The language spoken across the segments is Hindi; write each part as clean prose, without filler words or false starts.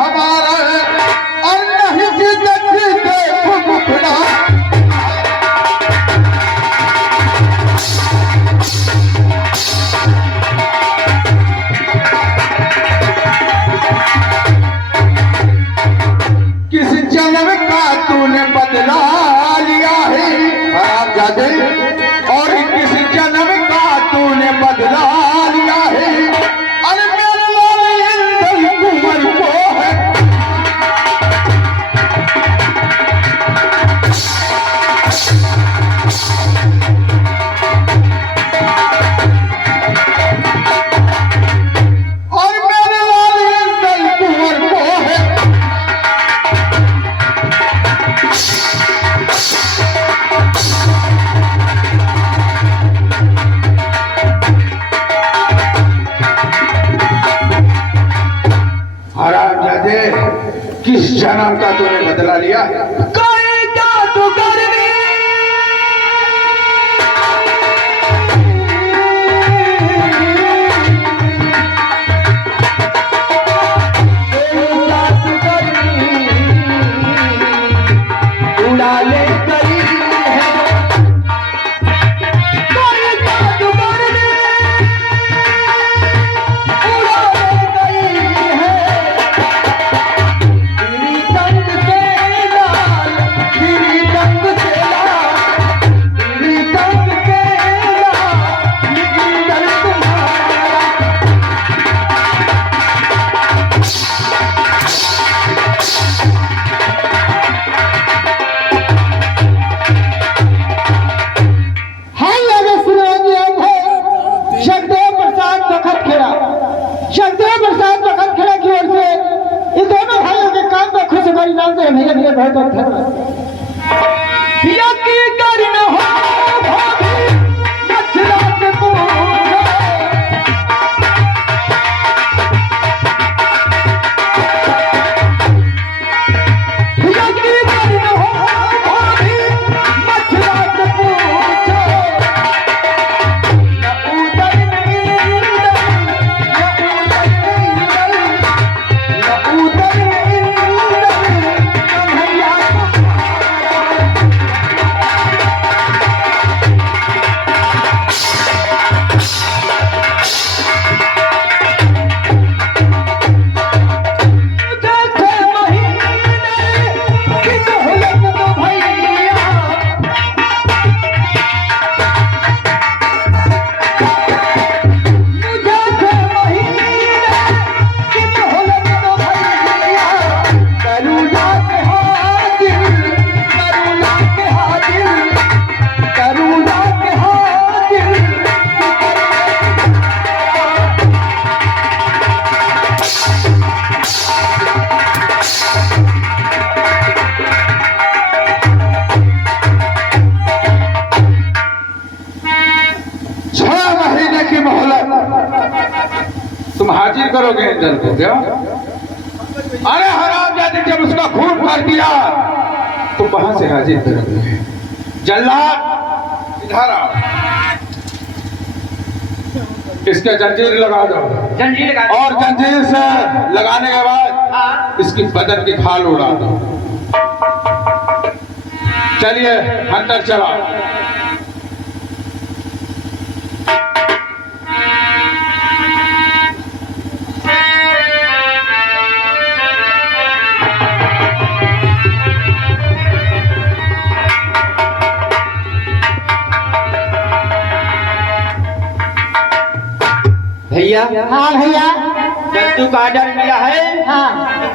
हमारा और नहीं जिंदगी देखो मुखड़ा किस जन्म का तूने बदला लिया है हरामजादे और किस जन्म का तूने बदला लिया है अरे मेरे लाल इंदल कुंवर को है और मेरे लाल इंदल कुंवर को है हरामजादे किस जन्म का तूने बदला लिया कोई जादूगर ने उड़ा ले करी है कोई जादूगर ने उड़ा ले करी है तेरी तंग से लाल तेरी तंग से लाल तेरी तंग से लाल निकल तुम्हारा हाय अगर सुनाएंगे अब है शक्तिदेव प्रसाद बखतखेड़ा शक्तिदेव प्रसाद बखतखेड़ा की ओर से इन दोनों भाइयों के काम पर खुश होकर इनाम दे भैया भैया बहुत बहुत धन्यवाद यकी करना हो भाभी मछला के पूछो यकी करना हो भाभी मछला के पूछो तुम हाजिर करोगे इंदल को क्या अरे हरामजादे जब उसका खून कर दिया तो वहां से हाजिर करोगे जल्लाद इधर आओ इसके जंजीर लगा दो जंजीर लगा दो। और जंजीर से लगाने के बाद इसकी बदन की खाल उड़ा दो चलिए हंटर चलाओ भैया हाँ भैया जद्दू का आर्डर मिला है हाँ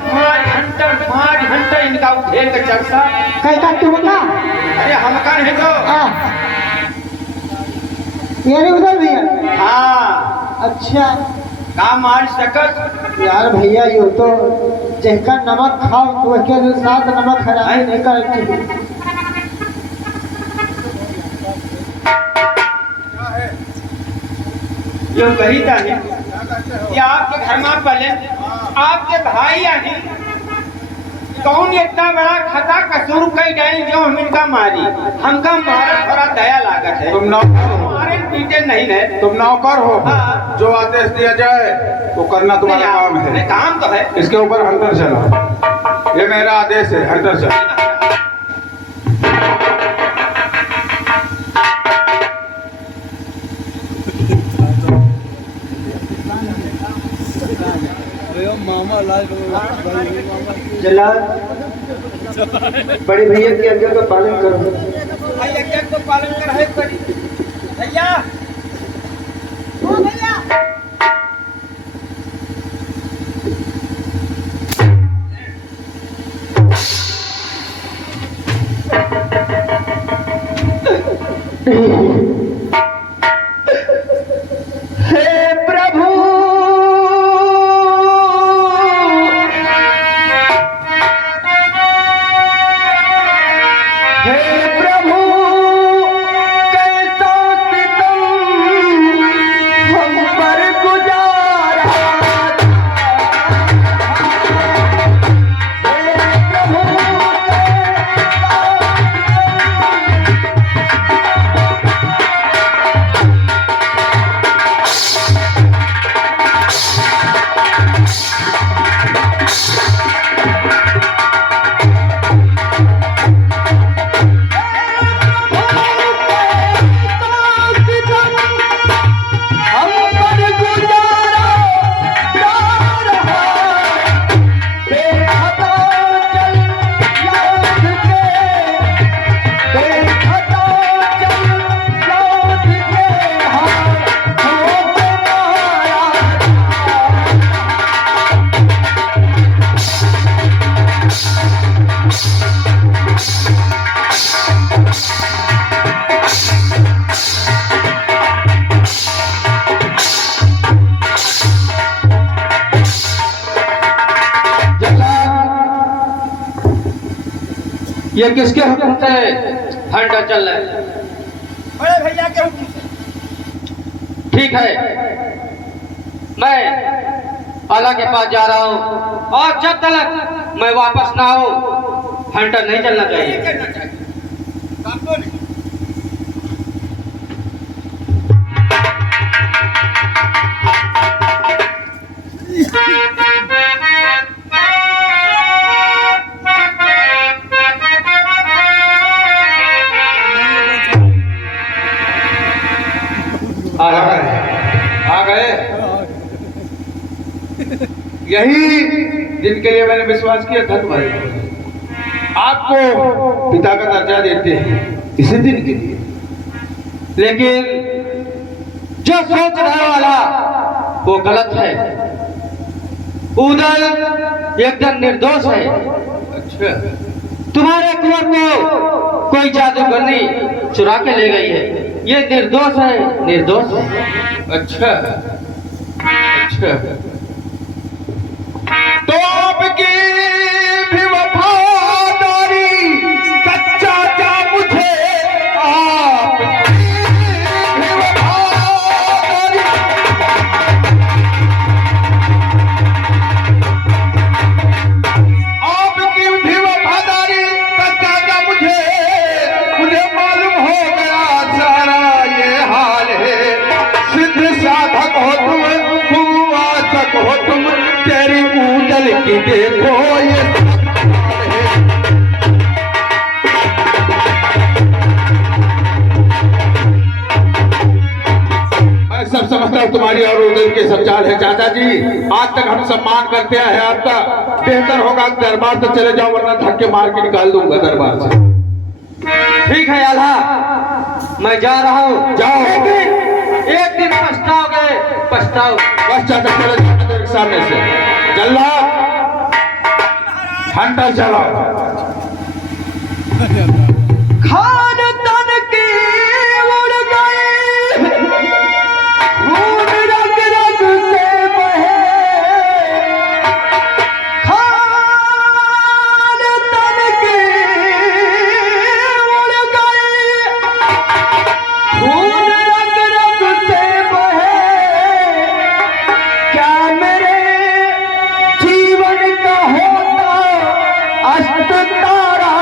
5 घंटा इनका उठेल का चर्चा कैसा तुमका अरे हमका नहीं तो हाँ ये नहीं उधर भैया हाँ अच्छा काम मार सकत यार भैया ये तो जिसका नमक खाओ तो उसके साथ नमक खराब नहीं करती यो कही था ये आपके घर में पहले आपके भाई आने कौन इतना बड़ा खता कसूर कई गए जो हम इनका मारी हमका मारा थोड़ा दया लागत है तुम नौकर हो हमारे पीछे नहीं है तुम नौकर हो हाँ। जो आदेश दिया जाए तो करना तुम्हारा काम है। नहीं, काम तो है। इसके ऊपर हंटर चला, ये मेरा आदेश है, हंटर चला। जल्लाद बड़े भैया की आज्ञा का पालन करो। भाई आज्ञा को पालन कर है करी भैया। ओ भैया हे प्रभु कैसा सितम हम पर गुजारा। हे प्रभु हम पर गुजारा जा रहा। बेखता चल लौट के, बेखता चल लौट के हाथ हो तुम्हारा। ये किसके हुक्म से हंटर चल रहा है? बड़े भैया के हुक्म से। ठीक है, मैं आला के पास जा रहा हूँ और जब तक मैं वापस ना आऊँ हंटर नहीं चलना नहीं चाहिए। करना चाहिए, काम तो नहीं। आ गए। यही जिनके लिए मैंने विश्वास किया था तुम्हारे, आपको पिता का दर्जा देते हैं इसी दिन के लिए। लेकिन जो सोच रहे वाला वो गलत है। उदल एकदम निर्दोष है। अच्छा, तुम्हारे कुंवर को कोई जादूगरनी चुरा के ले गई है। ये निर्दोष है, निर्दोष है। अच्छा, अच्छा। तो आपकी भी वफादारी कच्चा जा मुझे, आपकी भी वफादारी। आपकी भी वफादारी कच्चा जा मुझे, मुझे मालूम हो गया सारा ये हाल है। सिद्ध साधक हो तुम, कुवासक हो तुम, तेरी ऊदल की देखो ये हाल है। मैं सब समझता हूँ तुम्हारी और उदल के सब चाल है चाचा जी। आज तक हम सम्मान करते हैं आपका। बेहतर होगा दरबार से चले जाओ, वरना धक्के मार के निकाल दूंगा दरबार से। ठीक है आल्हा, मैं जा रहा हूँ। जाओ। लेकिन एक दिन पछताओगे, पछताओ। बस चाचा चले जाओ तेरे सामने से। चल हंटर चलाओ। खान तन की उड़ गई, खून रग रग से बहे। खान तन की उड़ गई, खून रग रग से बहे। क्या मेरे जीवन का होता अस्त तारा।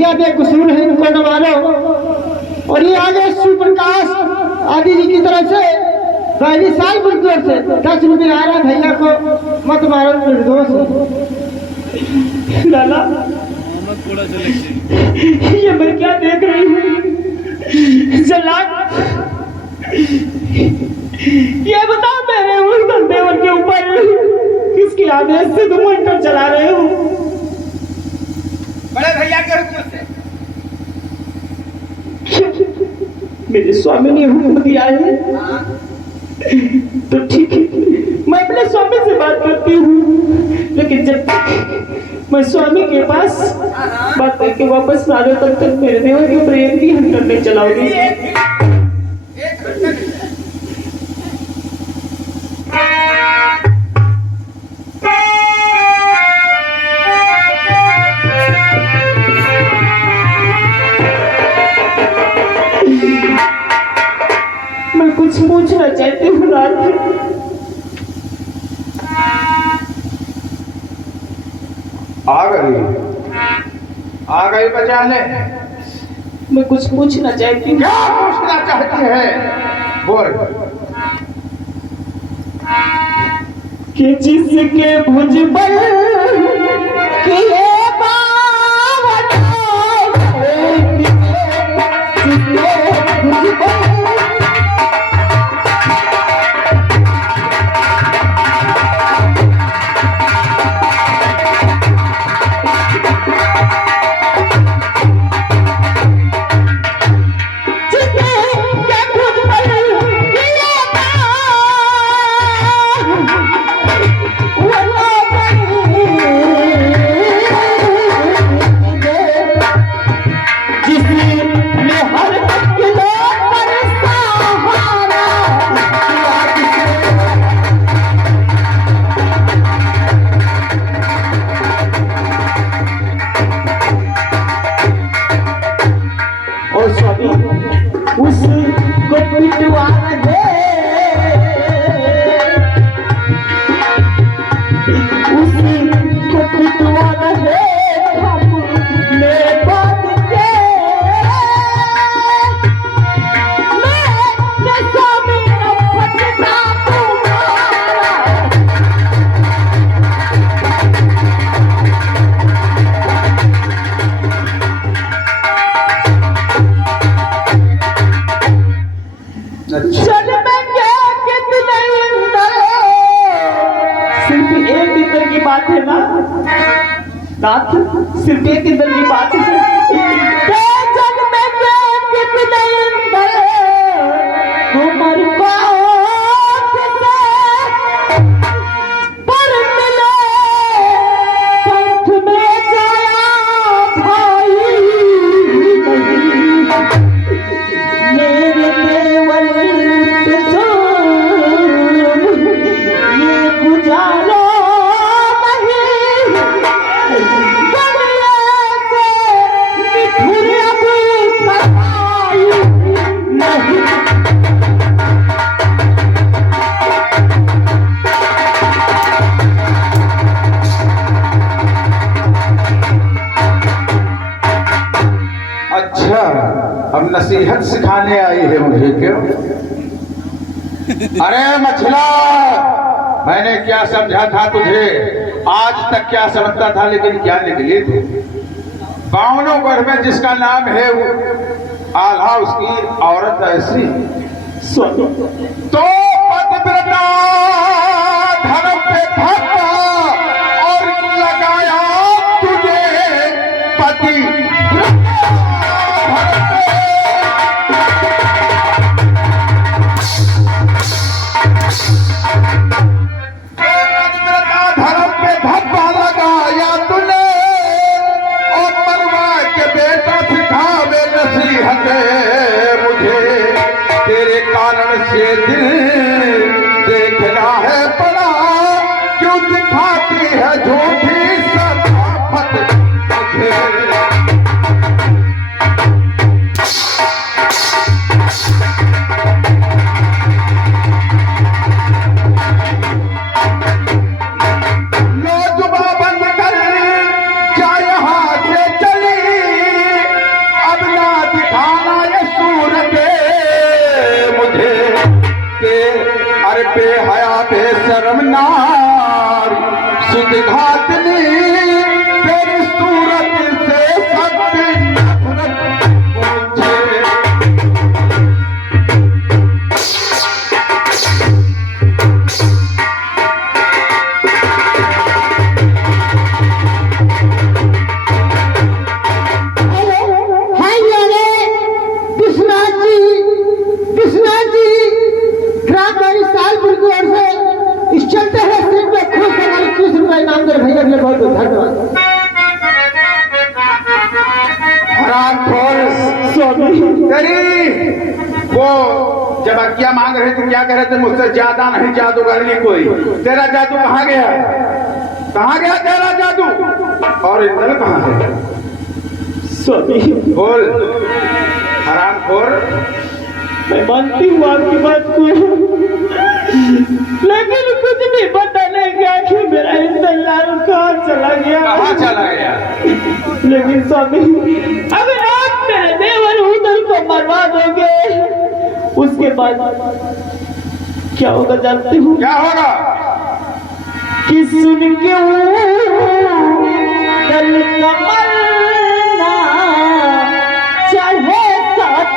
भैया बेकसूर है, इनको न मारो। और ये आगे सुप्रकाश आदि जी की तरफ से पहली साल बुजुर्ग से 10 रुपये आ रहा है, भैया को मत मारो, निर्दोष है। लाला ये मैं क्या देख रही हूँ जलाल, ये बताओ मेरे उस देवर के ऊपर किसके आदेश से तुम मोटर चला रहे हो? बड़े भैया के हुक्म से। मेरे स्वामी ने हुक्म दिया है तो ठीक है, मैं अपने स्वामी से बात करती हूँ, लेकिन जब मैं स्वामी के पास बात करके वापस आ जाऊँ तब तक मेरे देवर के ऊपर एक भी हंटर नहीं चलाओगी। मैं कुछ पूछना चाहती हूँ रात। आ गई बचा ले। मैं कुछ पूछना चाहती हूँ। क्या पूछना चाहती है बोल। कि जिसके भुजबल किए बावट जिसके भुजबल उसको पिटवाना है, उसको पिटवाना है मेरे बात के। मैं स्वामी फटना सिर्फ एक दिन की बात है ना नाथ, सिर्फ एक दिन की बात है। जग में कितने उम्र को पर मिले पंथ में जाया भाई मेरे देवल पे जो ये गुजारो अच्छा, अब नसीहत सिखाने आई है मुझे क्यों? अरे मछला, मैंने क्या समझा था तुझे, आज तक क्या समझता था, लेकिन क्या निकली तू। बावनोगढ़ में जिसका नाम है वो आल्हा, उसकी औरत ऐसी तो पतिव्रता धर्म पे धक्का और लगाया तुझे पति धर्म पे धब्बा लगाया तूने और मरवा के बेटा सिखावे नसीहत मुझे। तेरे कारण से दिल देखना है पड़ा, क्यों दिखाती है झूठी सदाफत मुझे। लो जुबान बंद कर, क्या यहाँ से चली सूरत घातनी तेरी सूरत से सबकी नफरत मुझे। हाय यारे विश्वनाथ जी ग्राम वाली सालपुर की ओर से इस चलते हुए स्ट्रीट में खुश होकर 21 रुपए इनाम दे भैया के लिए बहुत बहुत धन्यवाद। तेरी वो जब अज्ञा मांग रहे थे क्या कह रहे थे मुझसे ज्यादा नहीं जादूगर नहीं कोई। तेरा जादू कहाँ गया? कहाँ गया तेरा जादू? और इंद्र कहाँ है? स्वामी बोल हरामखोर। मैं मानती हूँ आपकी बात को, लेकिन कुछ भी पता नहीं क्या कि मेरा इंतजार कहाँ चला गया। कहाँ चला गया? लेकिन स्वामी अगर आप मेरे देवर उदल को मरवा दोगे उसके बाद क्या होगा जानते हो? क्या होगा? कि सुन के उदल का मरना चाहे साथ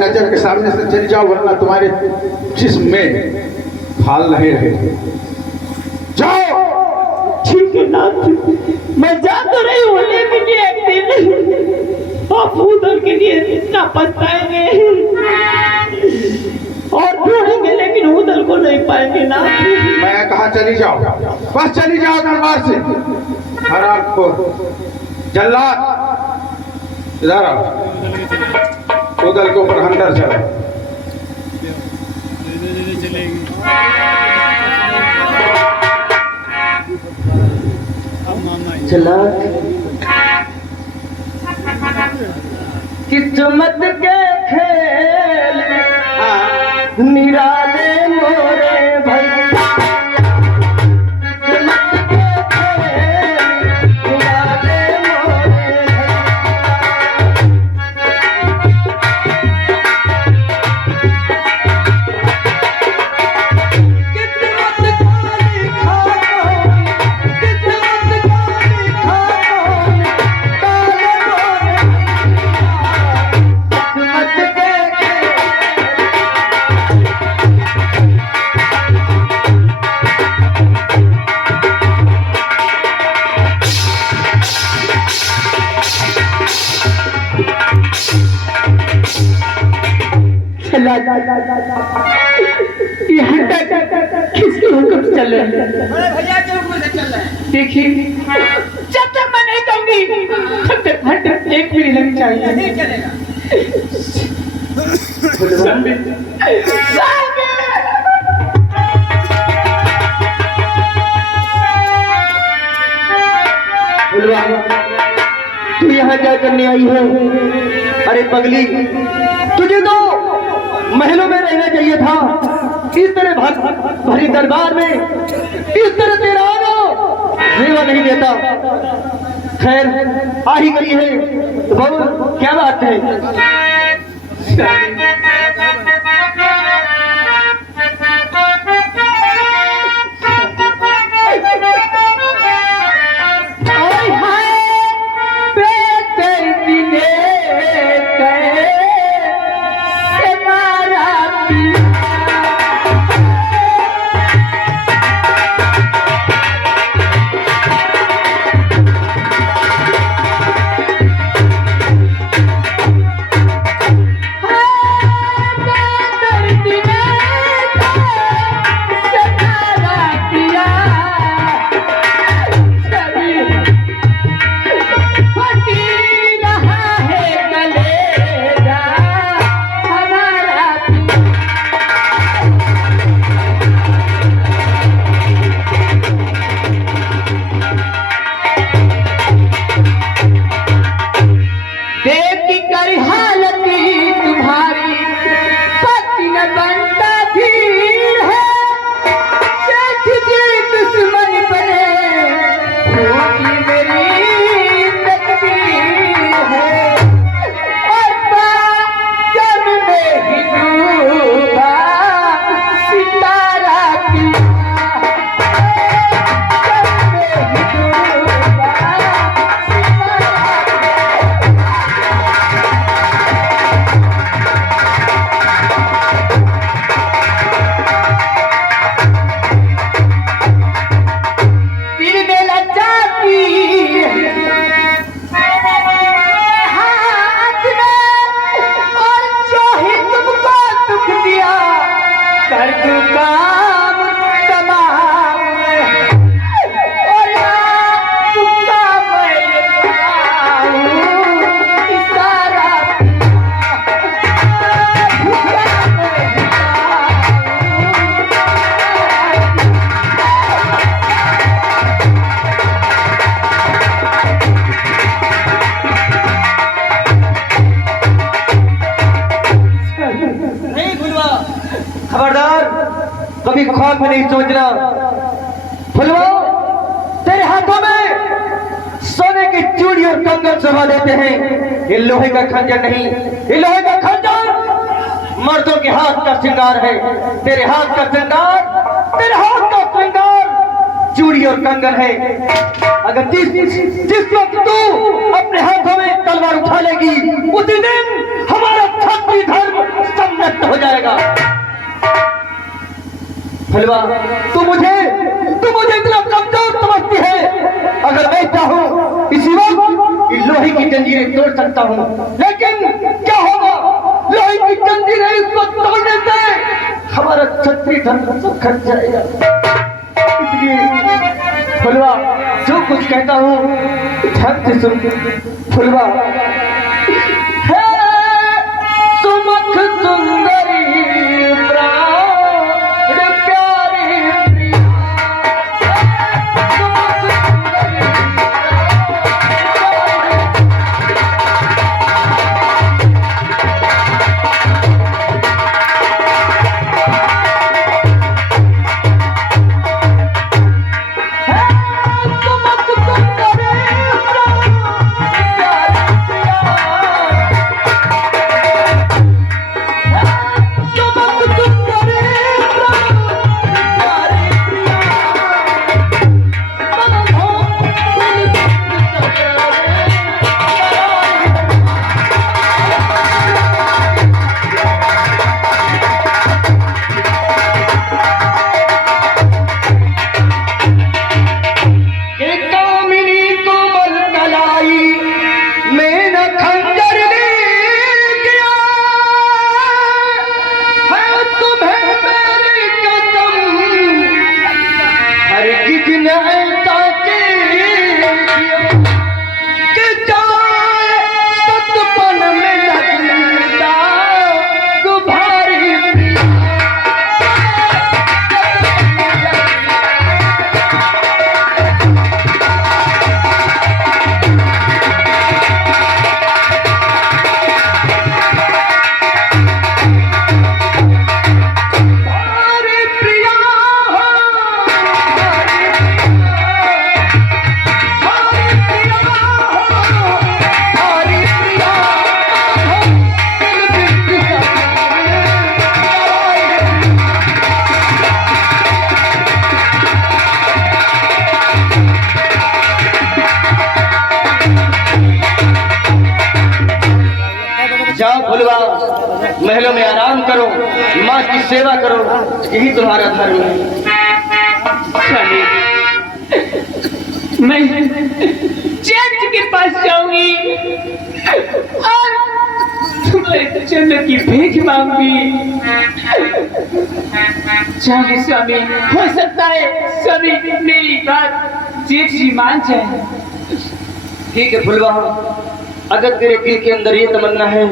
नजर के सामने से चली जाओ वरना तुम्हारे जिस्म में हाल नहीं रहे। जाओ। ठीक है नाथ, मैं जा तो रही हूँ लेकिन ये एक दिन आप उधर के लिए इतना पछताएंगे और ढूंढेंगे लेकिन उधर को नहीं पाएंगे ना। मैं कहा चली जाओ, बस चली जाओ दरबार से। हराम को जल्लाद इधर आओ, उधर के ऊपर हंडर चला। चला किस्मत के खेल निराले मोरे भैया, किस्मत के खेल निराले मोरे यहाँ तक किसके हुक्म से चल रहे हैं? बड़े भैया के ऊपर से चल रहे हैं। देखिए, जब तक मैं नहीं कहूंगी तब तक हर तक एक भी नहीं चाहिए। नहीं चलेगा। तू यहाँ क्या करने आई है? अरे पगली, तुझे तो महलों में रहना चाहिए था। इस तरह भरी दरबार में इस तरह तेरा आना सेवा नहीं देता। खैर, आ ही गई है तो बहू, क्या बात है? खबरदार, कभी ख्वाब में नहीं सोचना। फुलवा, तेरे हाथों में सोने की चूड़ी और कंगन शोभा देते हैं। ये लोहे का खंजर नहीं, ये लोहे का खंजर मर्दों के हाथ का श्रृंगार है। तेरे हाथ का श्रृंगार, तेरे हाथ का श्रृंगार चूड़ी और कंगन है। अगर जिस वक्त तू अपने हाथों में तलवार उठा लेगी, उसी दिन हमारा क्षत्रिय धर्म सम्मत हो जाएगा। फलवा, तू मुझे इतना कमजोर समझती है। अगर मैं चाहूं इसी वक्त इस लोहे की जंजीरें तोड़ सकता हूं, लेकिन क्या होगा? लोहे की जंजीरें इसको तोड़ने से हमारा क्षत्रिय धर्म सब खट जाएगा। इसलिए फुलवा, जो कुछ कहता हूँ ध्यान से सुन। फुलवा, है सुमुख सुंदरी प्राण प्यारी प्रिया, सुमुख सुंदरी सुमुख सुंदरी प्राण प्यारी प्रिया। सेवा करो, यही तुम्हारा धर्म है। चलिए मैं चंद के पास जाऊंगी और तुम्हारे चंद की भीख मांगूंगी। जाने स्वामी, हो सकता है स्वामी मेरी बात जेठ जी मान जाए। ठीक है फुलवा, अगर तेरे दिल के अंदर ये तमन्ना है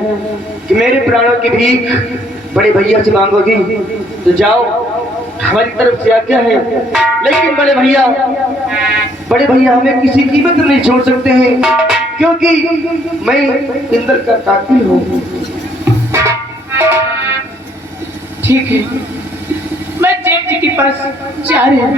कि मेरे प्राणों की भीख बड़े भैया से मांगोगी तो जाओ, हमारी तरफ से आज्ञा है। लेकिन बड़े भैया हमें किसी कीमत नहीं छोड़ सकते हैं, क्योंकि मैं इंद्र का कातिल हूँ। ठीक है, मैं जेठ जी के पास जा रही हूँ।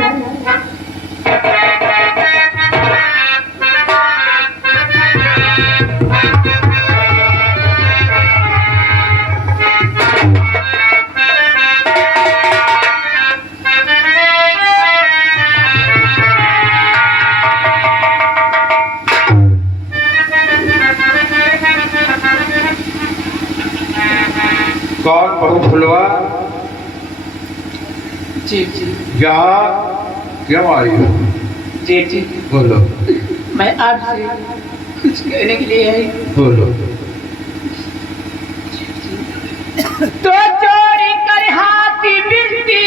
कौन बहू फुलवा? जी जी यहाँ क्यों आई हो? जी जी, बोलो मैं आपसे कुछ कहने के लिए आई। बोलो। तो चोरी कर हाथी बिनती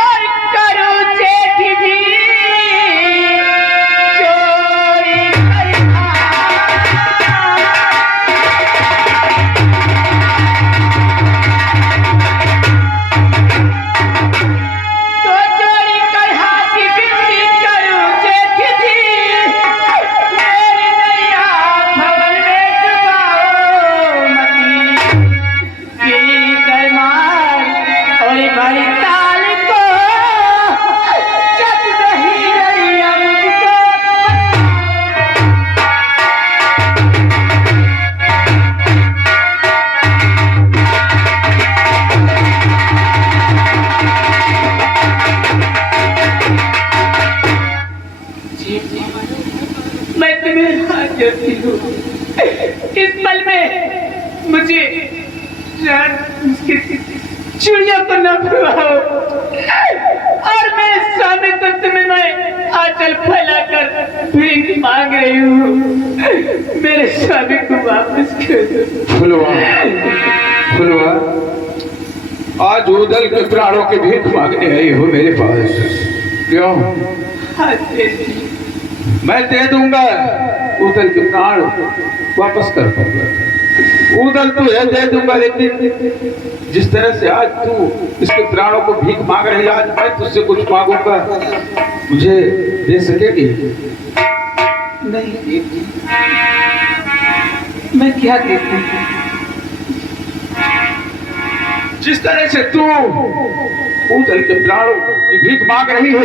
और करो जेठ जी, चोरी कर हाथी बिनती करो जेठ जी, मेरी नैया भवन में डुबाओ मती। और बड़ी ताल को जब नहीं रही मुझको। मैं तुम्हें हाथ जोड़ती हूँ, इस पल में मुझे चूड़ियों को न खुलवाओ और मेरे स्वामी को तुम्हें मैं आंचल फैलाकर भीख मांग रही हूँ। मेरे स्वामी को वापस कर दो। फुलवा, आज उदल के प्राणों की भीख मांगने आई हो मेरे पास? क्यों? मैं दे दूंगा उदल के प्राण, वापस कर दूंगा। उदल तो है दे दूंगा, लेकिन जिस तरह से आज तू इसके प्राणों को भीख मांग रही है, आज मैं तुझसे कुछ मांगूंगा, मुझे दे सकेगी? नहीं, मैं क्या देखूं? जिस तरह से तू उदल के प्राणों की भीख मांग रही है,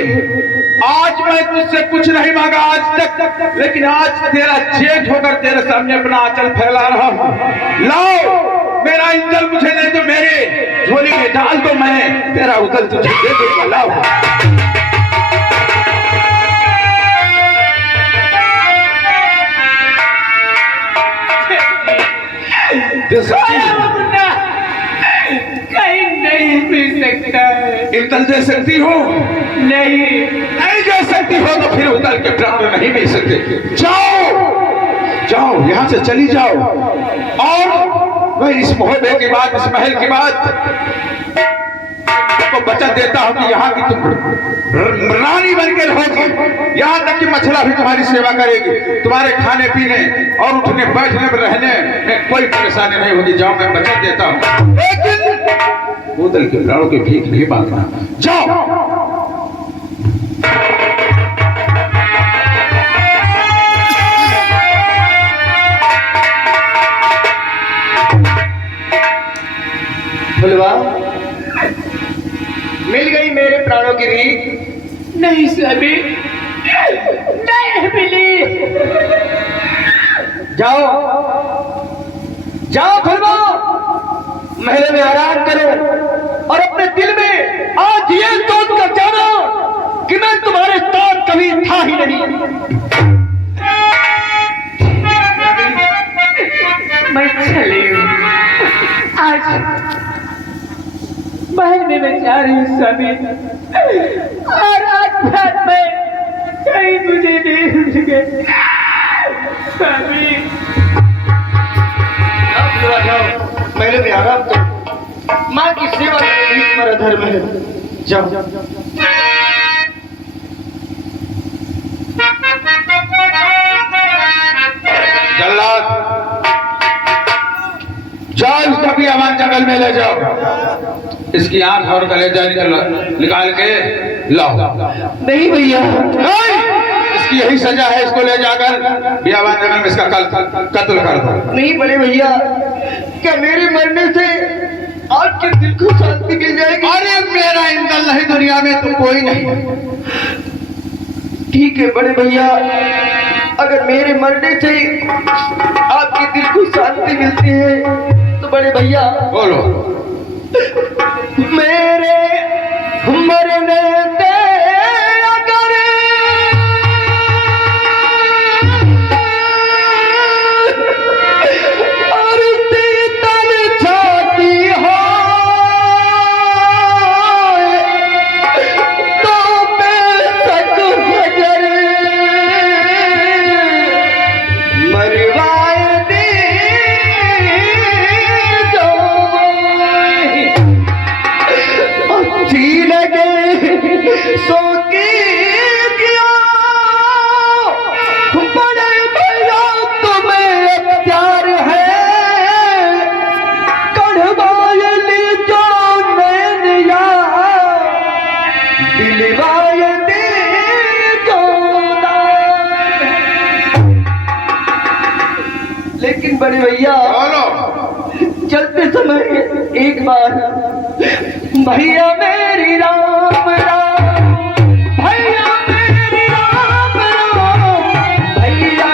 आज मैं तुझसे कुछ नहीं मांगा आज तक, लेकिन आज तेरा जेठ होकर तेरे सामने अपना आंचल फैला रहा हूं। लाओ मेरा इंजल मुझे दे दो, मेरे झोली में डाल दो, मैं तेरा उदल तुझे दे दूंगा। लाओ। कहीं नहीं मिल सकता है। इंजल दे सकती हो? नहीं दे सकती हो तो फिर उदल के प्राण नहीं मिल सकते। जाओ जाओ, यहाँ से चली जाओ, और मैं इस मोहब्बत के बाद, इस महल के बाद आपको वचन देता हूँ कि यहाँ की तुम रानी बनकर रहोगी। यहाँ तक कि मछला भी तुम्हारी सेवा करेगी, तुम्हारे खाने पीने और उठने बैठने में रहने में कोई परेशानी नहीं होगी। जाओ, मैं वचन देता हूँ, लेकिन उदल के प्राणों की भीख नहीं मांगना। जाओ। फुलवा, मिल गई मेरे प्राणों की भीख? नहीं स्वामी, नहीं मिली। जाओ जाओ फुलवा, महल में आराम करो और अपने दिल में आज ये सोच कर जाना कि मैं तुम्हारे साथ कभी था ही नहीं। मैं चली हूँ। आज महल में मैं जा रही हूँ स्वामी, और आज रात में कहीं मुझे नहीं मिल गए स्वामी। मेरे भी आराम तो माँ की सेवा करना ही तुम्हारा धर्म है। जाओ जल्लाद, जाओ इसका भी आवाज जंगल में ले जाओ, इसकी आंख और कलेजा निकाल के लाओ। नहीं भैया, इसकी यही सजा है, इसको ले जाकर बियाबान जंगल में इसका कत्ल कर दो। नहीं बड़े भैया, क्या मेरे मरने से आपके दिल को शांति मिल जाएगी? अरे मेरा इंदल नहीं, दुनिया में तो कोई नहीं। ठीक है बड़े भैया, अगर मेरे मरने से आपके दिल को शांति मिलती है तो बड़े भैया बोलो। मेरे मरने से अगर आरती तन छाती हो तो बेशक हजर मरवाए दे जो अच्छी लगे सो के दिया बड़े भैया तुम्हें प्यार है कढ़वाए ले जो नैनिया दिलवाए दे जो लेकिन बड़े भैया बोलो। चलते समय एक बार भैया मेरी राम राम, भैया मेरी राम राम, भैया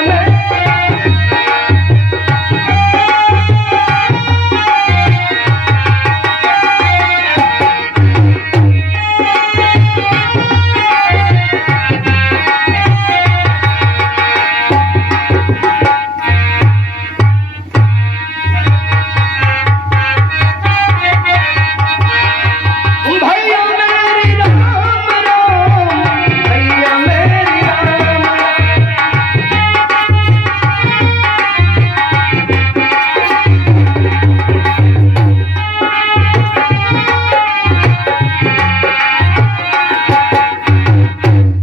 भैया मेरी राम राम, भैया मेरी राम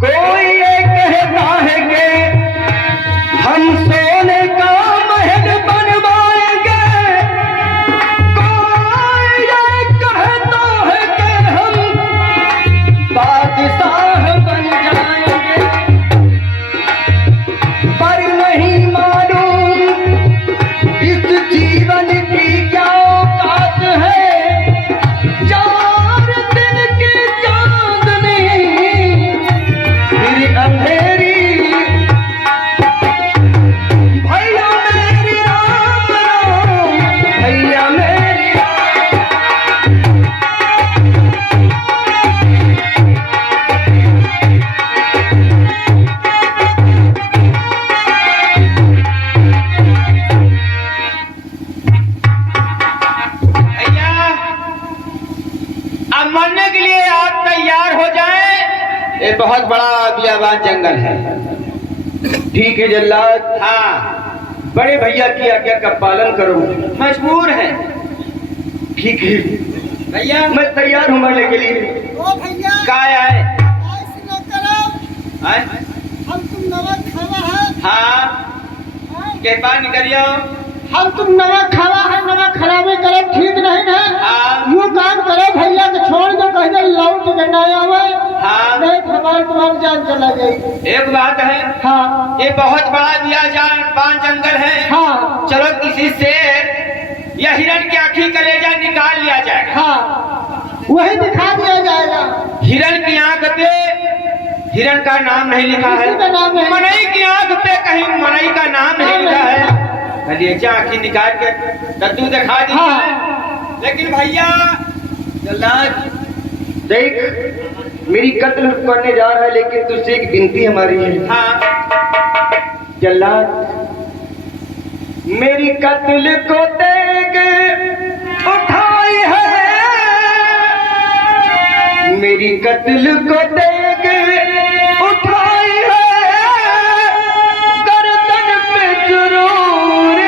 कोई ये कहता है कि हम सोने का महल बनवाएंगे, कोई ये कहता है कि हम बादशाह बन जाएंगे, पर नहीं मालूम इस जीवन की क्या औकात है। 4 दिन की चांदनी फिर अंधेरी, भैया मेरी राम राम, भैया मेरी भैया, अब मरने के लिए आप तैयार हो जाएं। ये बहुत बड़ा बियाबान जंगल है। ठीक है जल्लाद, हाँ, बड़े भैया की आज्ञा का पालन करो। मजबूर है ठीक है भैया। मैं तैयार हूँ मरने के लिए। ओ भैया काय आए? ऐसे न करो, आए? हम तुम नमक खावा है, हाँ, के पार निकलियो। हम तुम नमक खावा है, नमक खराबे करे ठीक नहीं है। हाँ। यूँ काम करो भैया के छोड़ दो, कहीं दे लौट के ना आवे, हाँ। नहीं हमारी तुम्हारी जान चला जाएगी। एक बात है, हाँ ये बहुत बड़ा बियाबान जंगल है। हाँ चलो किसी शेर या हिरण की आँखी कलेजा निकाल लिया जाएगा। हाँ, वही दिखा दिया जाएगा। हिरण की आंख पे हिरण का नाम नहीं लिखा है, किसी का नाम नहीं। मनई की आंख पे कहीं मनई का नाम नहीं लिखा है। कलेजा आँखी निकाल के कद्दू दिखा दी। हाँ। लेकिन भैया जल्लाद देख, मेरी कत्ल करने जा रहा है, लेकिन तुझसे एक विनती हमारी है। हाँ, जल्लाद, मेरी कत्ल को देख उठाई है मेरी कत्ल को देख उठाई है गर्दन पे जरूर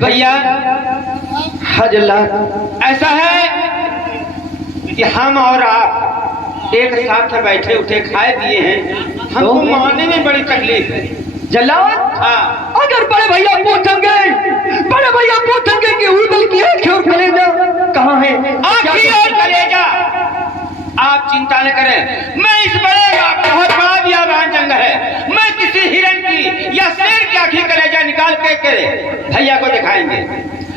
भैया हजल्ला ऐसा है कि हम और आप एक साथ बैठे उठे खाए पिए हैं, हमको मानने में बड़ी तकलीफ है। जल्लाद हाँ, अगर बड़े भैया पूछेंगे कि उंगली की आँखें और कलेजा कहाँ है, आँखी और कलेजा आप चिंता न करें। मैं इस बड़े बहुत बड़ा बियाबान जंग है, मैं किसी हिरन की या शेर की आँखी कलेजा निकाल के भैया को दिखाएंगे।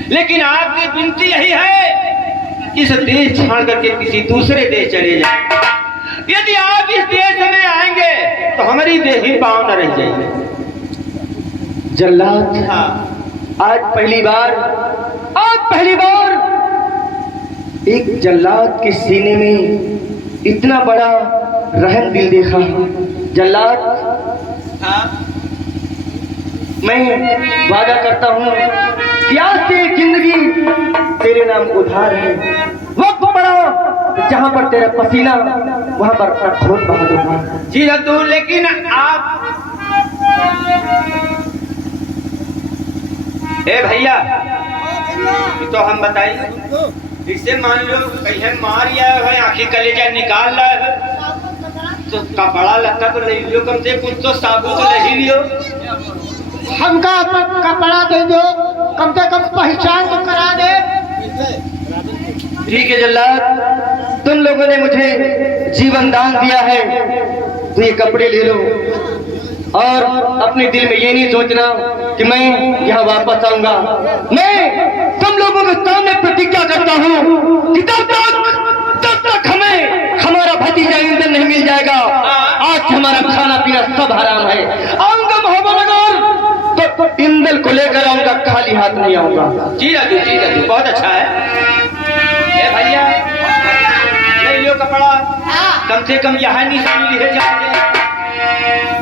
लेकिन आपकी विनती यही है कि इस देश छोड़ करके किसी दूसरे देश चले जाए। यदि आप इस देश में आएंगे तो हमारी देह ही पाँव न रह जाएगी। जल्लाद हाँ, आज पहली बार एक जल्लाद के सीने में इतना बड़ा रहम दिल देखा। जल्लाद हाँ, मैं वादा करता हूँ कि आज से जिंदगी तेरे नाम उधार है। वक्त पड़ा जहाँ पर तेरा पसीना वहाँ पर अपना खून बहा दूंगा। जी हजूर, लेकिन आप भैया तो हम बताइए, इससे मान लो कहीं मार या है आँखी कलेजा निकाल रहा है तो कपड़ा लत्ता तो ले लियो, कम से कुछ तो साबुन तो ले ही लियो। हमका कपड़ा दे दो, कम से कम पहचान तो करा दे। ठीक है जल्लाद, तुम लोगों ने मुझे जीवन दान दिया है तो ये कपड़े ले लो और अपने दिल में ये नहीं सोचना कि मैं यहाँ वापस आऊंगा। मैं तुम लोगों के सामने प्रतिज्ञा करता हूँ कि तब तक हमें हमारा भतीजा ईंधन नहीं मिल जाएगा। आज हमारा खाना पीना सब हराम है। आऊंगा मोहब्बत तो ईंधन को लेकर आऊंगा, खाली हाथ नहीं आऊंगा। जी दादू, जी दादू, बहुत अच्छा है। भैया ले लो कपड़ा, कम से कम यहाँ निशानी ले जाए।